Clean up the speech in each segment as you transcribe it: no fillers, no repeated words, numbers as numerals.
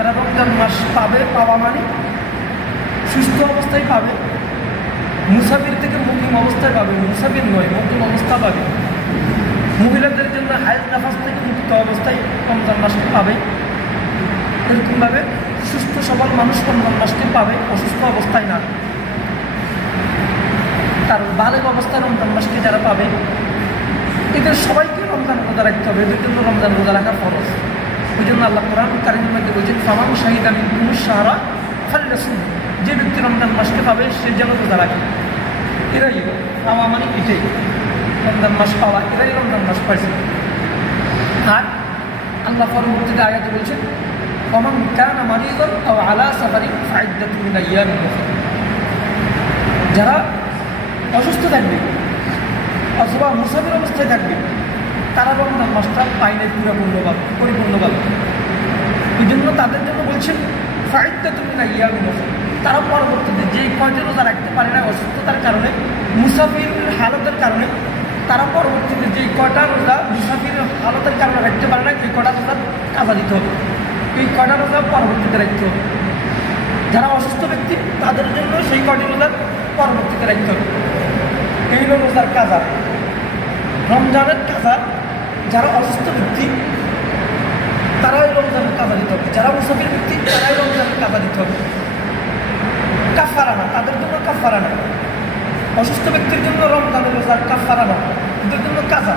তারা রমজান মাস পাবে, পাওয়া মানে সুস্থ অবস্থায় পাবে, মুসাফির থেকে মুকিম অবস্থায় পাবে, মুসাফির নয় মুকিম অবস্থা পাবে। মহিলাদের জন্য হায়েজ নাফাস থেকে মুক্ত অবস্থায় রমজান মাসকে পাবে। এরকমভাবে সুস্থ সবল মানুষ রমজান মাসকে পাবে, অসুস্থ অবস্থায় না। তার বালেগ অবস্থায় রমজান মাসকে যারা পাবে, এদের সবাইকে রমজান রোজা রাখতে হবে, এদের জন্য রমজান রোজা রাখা ফরজ। ওই জন্য আল্লাহ কোরআন কারীমের মধ্যে বলছেন, ফামান শাহিদা মিনকুমুশ শাহরা ফালইয়াসুম, যে ব্যক্তি রমজান মাসকে পাবে সে যেন রোজা রাখে। এরাই পাওয়া মানে এটাই, রমজান মাস পাওয়া, এরাই রমজান মাস পাইছে। আর আল্লাহ পরবর্তীতে আয়াতে বলছেন, ফামান কানা মারিদান আও আলা সাফারিন ফাইদ্দাতুন মিন আইয়ামিন উখরা, যারা অসুস্থ থাকবে অথবা মুসাফির অবস্থায় থাকবে তারা রমজান মাসটা পাইলে পরিপূর্ণভাবে। এই জন্য তাদের জন্য বলছেন ফাইদ্দাতুন মিন আইয়ামিন উখরা, তারা পরবর্তীতে যেই কয়টা রোজা রাখতে পারে না অসুস্থতার কারণে, মুসাফির হালতের কারণে, তারা পরবর্তীতে যেই কয়টা রোজা মুসাফির হালতের কারণে রাখতে পারে না, এই কয়টা রোজা কাজা দিতে হবে, এই কয়টা রোজা পরবর্তীতে রাখতে হবে। যারা অসুস্থ ব্যক্তি তাদের জন্য সেই কয়টি রোজা পরবর্তীতে রাখতে হবে। এই হল রোজার কাজা, রমজানের কাজা। যারা অসুস্থ ব্যক্তি তারাই রমজানের কাজা দিতে হবে, যারা মুসাফির ব্যক্তি তারাই রমজানের কাজা দিতে হবে। কাফারা না, তাদের জন্য কাফারা না। অসুস্থ ব্যক্তির জন্য রমজানের রোজার কাফারা না, এদের জন্য কাজা।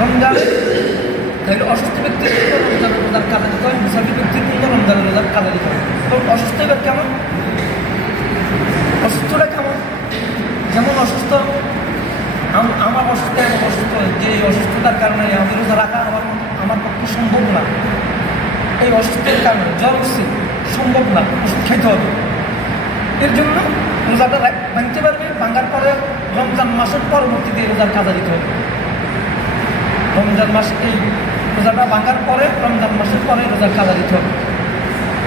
রমজানের অসুস্থ ব্যক্তির জন্য রমজানের রোজার কাজা দিতে হয়, মুসাফির ব্যক্তির জন্য রমজানের রোজার কাজা দিতে হয়। তো অসুস্থ এবার কেমন, অসুস্থটা কেমন? যেমন অসুস্থ, আমার অসুস্থ এমন অসুস্থ যে অসুস্থতার কারণে আমি রোজা রাখা আমার পক্ষে সম্ভব না। এই অসুস্থের কারণে জ্বর উঠছে, সম্ভব না, ওষুধ খাইতে হবে। এর জন্য রোজাটা ভাঙতে পারবে, ভাঙার পরে রমজান মাসের পরবর্তীতে রোজার কাজা দিতে হবে। রমজান মাস এই রোজাটা ভাঙার পরে রমজান মাসের পরে রোজার কাজা দিতে হবে।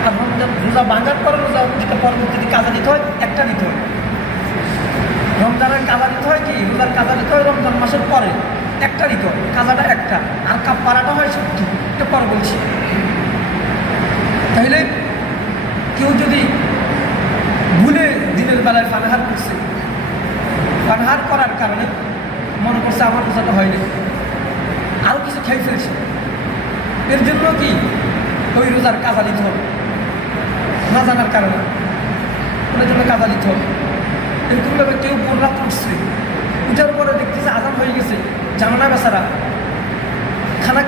আর রোজা ভাঙার পরে রোজা যেটা পরবর্তীতে কাজা দিতে হয়, একটা দিতে হয়। রমজানের কাজা দিতে হয় কি, রোজার কাজা দিতে হয় রমজান মাসের পরে একটা দিতে হয়, কাজাটা একটা, আর কাফারাটা হয় 70। এটা পরে বলছি। তাইলে কেউ যদি ভুলে দিনের বেলায় পানাহার করছে, পানাহার করার কারণে মনে করছে আমার রোজাটা হয়নি, আরও কিছু খাই ফেলছে, এর জন্য কি ওই রোজার কাজা দিতে হবে, না জানার কারণে ওটার জন্য কাজা দিতে হবে। এরকমভাবে কেউ ভোর রাত উঠছে, উঠার পরে দেখতেছে আজান হয়ে গেছে, জানো না বেচারা খানা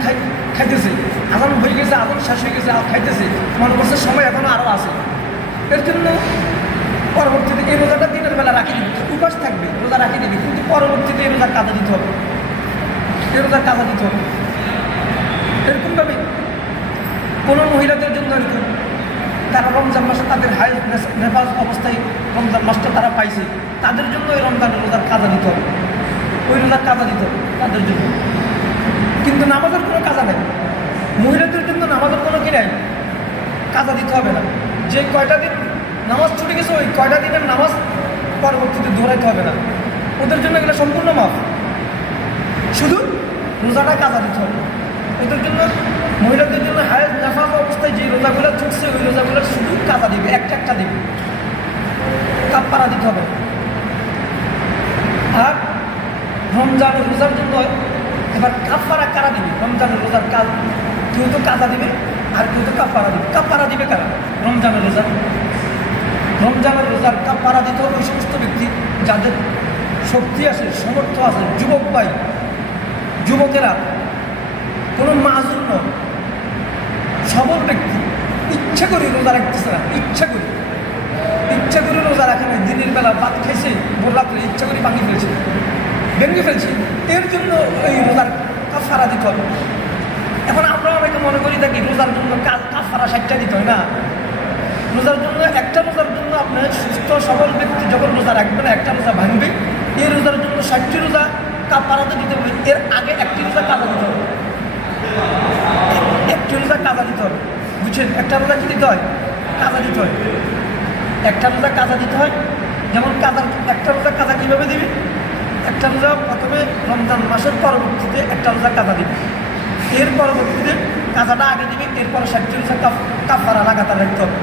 খাইতেছে, আজান হয়ে গেছে, আজান শেষ হয়ে গেছে, খাইতেছে, মনে করছে সময় এখনো আরও আছে। এর জন্য পরবর্তীতে এই রোজাটা দিনের বেলা রাখি দিবে, উপাস থাকবে, রোজা রাখি দিবে, কিন্তু পরবর্তীতে এই রোজার কাজা দিতে হবে, এই রোজার কাজা দিতে হবে। এরকমভাবে কোনো মহিলাদের জন্য এরকম, তারা রমজান মাসে তাদের হায়েজ নেফাজ অবস্থায় রমজান মাসটা তারা পাইছে, তাদের জন্য ওই রমজানের রোজার কাজা দিতে হবে, ওই রোজার কাজা দিতে হবে তাদের জন্য। কিন্তু নামাজের কোনো কাজা নেই, মহিলাদের জন্য নামাজের কোনো কি নাই, কাজা দিতে হবে না। যে কয়টা দিন নামাজ ছুটে গেছে ওই কয়টা দিনের নামাজ পরবর্তীতে দৌড়াইতে হবে না, ওদের জন্য এগুলো সম্পূর্ণ মাফ। শুধু রোজাটা কাজা দিতে হবে ওদের জন্য। মহিলাদের জন্য হায়েজ নাফাজ অবস্থায় যে রোজাগুলো ছুটছে ওই রোজাগুলো শুধু কাজা দিবে, একটা দিবে, কাফারা দিতে হবে। আর রমজানের রোজার জন্য এবার কাফারা কারা দিবে? রমজানের রোজার কাজ কেউ তো কাজা দিবে আর কেউ তো কাফারা দিবে। কাফারা দিবে কারা? রমজানের রোজার কাফারা দিতে হবে ওই সমস্ত ব্যক্তি যাদের শক্তি আছে, সামর্থ্য আছে, যুবক ভাই, যুবকেরা, কোনো মাযুর নয়, সবল ব্যক্তি, ইচ্ছা করে রোজা রাখতেছে না, ইচ্ছা করে রোজা রাখে না, দিনের বেলা ভাত খাইছে, ভোর রাত্রে ইচ্ছা করে ভেঙে ফেলছে, এর জন্য এই রোজার কাফারা দিতে হবে। এখন আমরা অনেকে মনে করি থাকি রোজার জন্য কাফারা 60টা দিতে হয় না। রোজার জন্য একটা রোজার জন্য আপনার সুস্থ সবল ব্যক্তি যখন রোজা রাখবে না, একটা রোজা ভাঙবে, এই রোজার জন্য 60টি রোজা কাফারাতে দিতে হবে। এর আগে একটি রোজা কাজা দিতে হবে, একটি রোজা কাজা দিতে হবে, বুঝছেন? একটা রোজা কি দিতে হয়? কাজা দিতে হয়, একটা রোজা কাজা দিতে হয়। যেমন একটা রোজা কাজা কীভাবে দিবে? একটা রোজা প্রথমে রমজান মাসের পরবর্তীতে একটা রোজা কাজা দিবে, এর পরবর্তীতে কাজাটা আগে দিবে, এরপরে 60 রোজা কাফারা লাগাতার রাখতে হবে,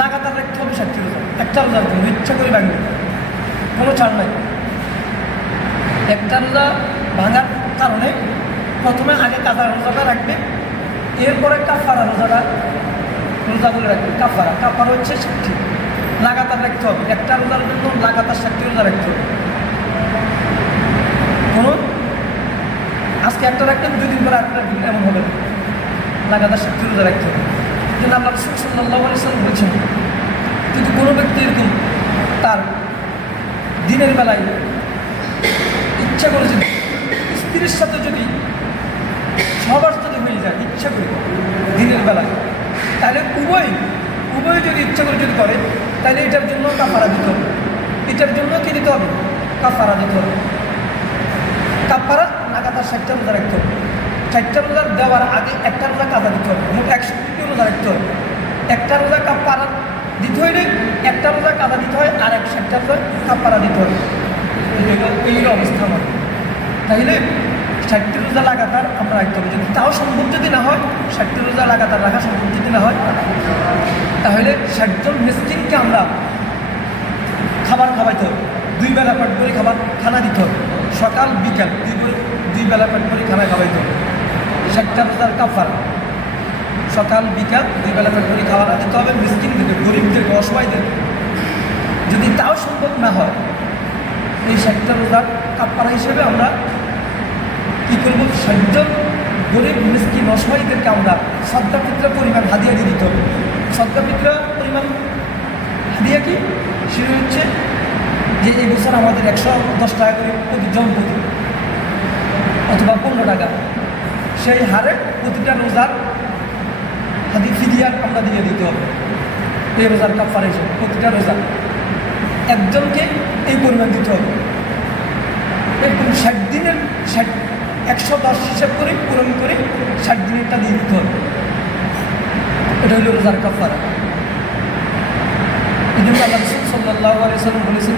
লাগাতার রাখতে হবে 60 রোজা। একটা রোজার জন্য ইচ্ছা করে ভাঙবে, কোনো ছাড় নাই। একটা রোজা ভাঙার কারণে প্রথমে আগে কাজা রোজাটা রাখবে, এরপরে কাফারা রোজা বলে রাখবে। কাফারা হচ্ছে 60 লাগাতার রাখতে হবে। একটা রোজার জন্য লাগাতার 60 রোজা রাখতে হবে। কোনো আজকে একটা রাখতেন, 2 দিন পরে একটা রাখবেন, এমন হবে না। লাগাতার 60 রোজা রাখতে হবে। কিন্তু আল্লাহ রাসূল সাল্লাল্লাহু আলাইহি ওয়াসাল্লাম বলছেন, কিন্তু কোনো ব্যক্তি এরকম তার দিনের বেলায় ইচ্ছা করে যদি স্ত্রীর সাথে যদি সবার সাথে হয়ে যায় ইচ্ছা করে দিনের বেলায়, তাহলে উভয় যদি ইচ্ছা করে যদি করে, তাহলে এটার জন্য কাফারা দিতে হবে। এটার জন্য কি দিতে হবে? কাফারা দিতে হবে। কাফারা লাগাতার 60 রোজা রাখতে হবে। 60 রোজা দেওয়ার আগে একটা রোজা কাজা দিতে হবে, মোট 120 রোজা রাখতে হবে। একটা রোজা কাফারা দিতে হইলে একটা রোজা কাজা দিতে হয়, আর 60টা রোজা কাফারা দিতে হবে। এই অবস্থা আমার। তাহলে 60 রোজা লাগাতার আমরা রাখতে হবে। যদি তাও সম্ভব যদি না হয়, 60 রোজা লাগাতার রাখা সম্ভব যদি না হয়, তাহলে 60 জন মিসকিনকে আমরা খাবার খাওয়াইতে হবে। 2 বেলা পেট করে খানা দিতে হবে। সকাল বিকাল 2 বেলা পেট করে খানা খাওয়াইতে হবে। 60টা রোজার কাফারা সকাল বিকাল 2 বেলা পেট করে খাবার দিতে হবে মিসকিনদেরকে, গরিবদেরকে, অসহায়দেরকে। যদি তাও সম্ভব না হয়, এই 60টা রোজার কাফারা হিসেবে আমরা কী করবো? 60 জন গরিব মিসকিন অসহায়দেরকে আমরা সদকা ফিতরা পরিমাণ হাদিয়া দিয়ে দিতে হবে। সদকা ফিতরা পরিমাণ হাদিয়া কি? সেটা হচ্ছে যে এই বছর আমাদের 110 টাকা করে প্রতি জন প্রতি, অথবা 15 টাকা, সেই হারে প্রতিটা রোজার ফিদিয়া আমরা দিয়ে দিতে হবে। এই রোজার কাফারা হিসেবে প্রতিটা রোজা একজনকে এই পরিমাণ দিতে হবে। এরকম 60 দিনের 110 হিসাব করে পূরণ করে 60 দিনেরটা দিয়ে দিতে হবে। এটা হলো রোজার কাফারা। এই জন্য আল্লাহ রাসূল সাল্লাল্লাহু আলাইহি ওয়াসাল্লাম বলেছেন,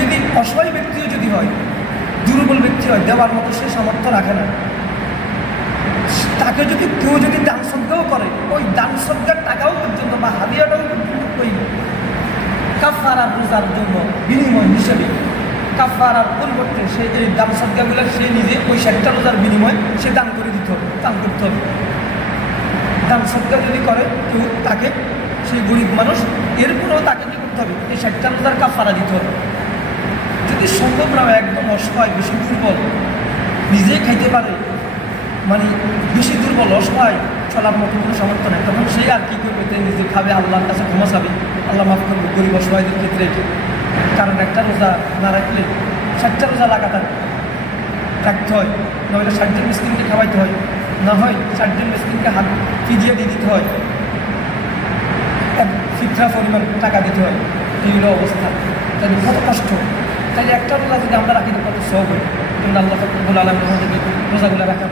যদি অসহায় ব্যক্তিও যদি হয়, দুর্বল ব্যক্তি হয়, দেওয়ার মতো সে সামর্থ্য রাখে না, তাকে যদি কেউ যদি দান সদকাও করে, ওই দান সদকার টাকাও পর্যন্ত বা হাদিয়াটাও ওই কাফারার রোজার জন্য বিনিময় হিসেবে, কাফারার পরিবর্তে সে এই দান সদকাগুলো সে নিজে ওই 60টা রোজার বিনিময়ে সে দান করে দিতে হবে, দান করতে হবে। দান সদকা যদি করে কেউ, তাকে সেই গরিব মানুষ, এরপরেও তাকে কী করতে হবে? এই 60টা রোজার কাফারা দিতে হবে। যদি সম্ভব না হয়, একদম অসহায়, বেশি দুর্বল, নিজে খাইতে পারে, মানে বেশি দুর্বল, অসহায়, চলার মতো কোনো সামর্থ্য নেই, তখন সে আর কী করবে? নিজে খাবে, আল্লাহর কাছে ক্ষমা চাবে, আল্লাহ মাফ করবে গরিব অসহায়দের ক্ষেত্রে। কারণ একটা রোজা না রাখলে 60টা রোজা লাগাতার রাখতে হয়, নইলে 60 জন মিসকিনকে খাওয়াইতে হয়, না হয় 60 জন মিসকিনকে হাত ফিদিয়া দিয়ে দিতে হয়, ফিতরা পরিমাণ টাকা দিতে হয়। এইগুলো অবস্থা, তাহলে কত কষ্ট। তাহলে একটা রোজা যদি আমরা রাখি, কত সহজ হয়। কিন্তু আল্লাহ রাব্বুল আলামিন আমাদেরকে রোজাগুলো রাখার